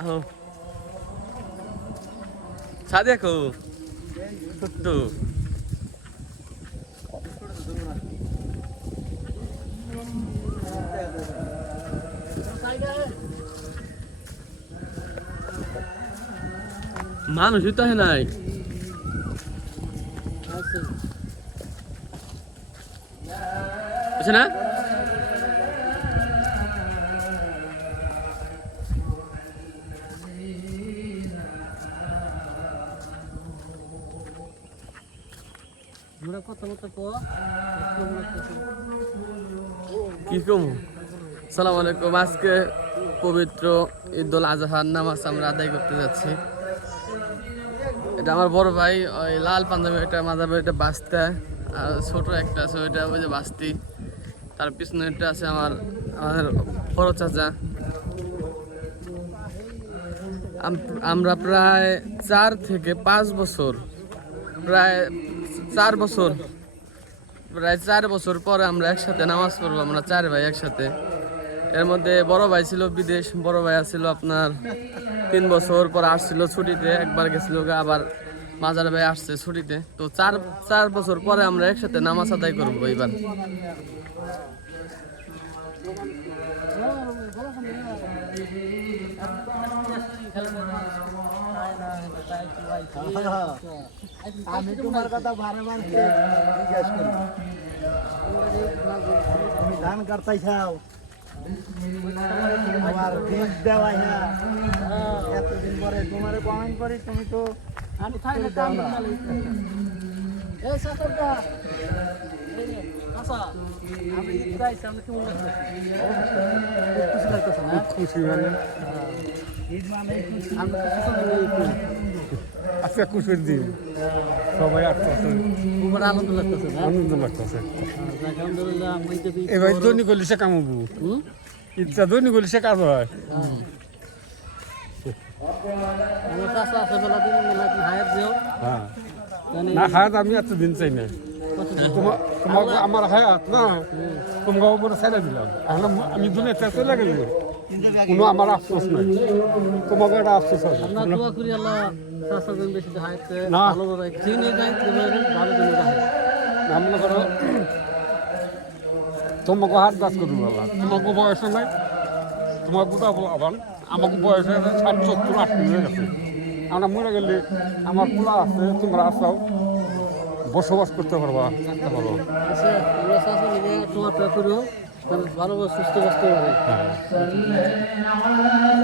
আহো ছাদে দেখো ছোট্ট মানুষই তো নাই বুঝছে না কি কম সালাম আলাইকুম আজকে পবিত্র ঈদুল আজহার নামাজ আমরা আদায় করতে যাচ্ছি এটা আমার বড় ভাই ওই লাল পাঞ্জাবি এটা মাঝাবে এটা বাস্তা আর ছোট একটা আছে ওইটা ওই যে বাস্তি তার পিছনে একটা আছে আমাদের বড় চাচা আমরা প্রায় 4 থেকে 5 বছর প্রায় 4 বছর পরে আমরা একসাথে নামাজ পড়বো আমরা 4 ভাই একসাথে এর মধ্যে বড় ভাই ছিল বিদেশ বড় ভাই ছিল আপনার 3 বছর পর আসছিল ছুটিতে একবার গেছিল আবার মাজার ভাই আসছে ছুটিতে তো 4 বছর পরে আমরা একসাথে নামাজ আদায় করবো এবার আমি তোমার কথা বারে বার জিজ্ঞেস করি তুমি ধান কাটতাই খাও আবার বীজ দেওয়াই না এতদিন পরে তোমার কমেন্ট করি তুমি তো আমি খুশি মানে আজকে খুশির দিন সবাই আসতেছে আনন্দ লাগতেছে এবার দৈনিক করলে সে কামাবো ইচ্ছা দৈনিক করলে সে কাজ হয় না হায়াত আমি এত দিন চাই না তোমাকে আমার হায়াত না তোমাকে উপরে ছেড়ে দিলাম এখন আমি দুনিয়াতে চলে গেলি কোনো আমার আফসোস নাই তোমাকে একটা আফসোস আছে না আমরা করো তোমাকে হাত কাজ করবো বলা তোমাকে বয়স নাই তোমার কোথাও আবার আমাকে বয়স হয়ে গেছে 60-70-80 হয়ে গেছে আমরা মরে গেলে আমার পোলা আছে তোমরা আসাও বসবাস করতে পারবা থাকতে পারবো ভালো সুস্থ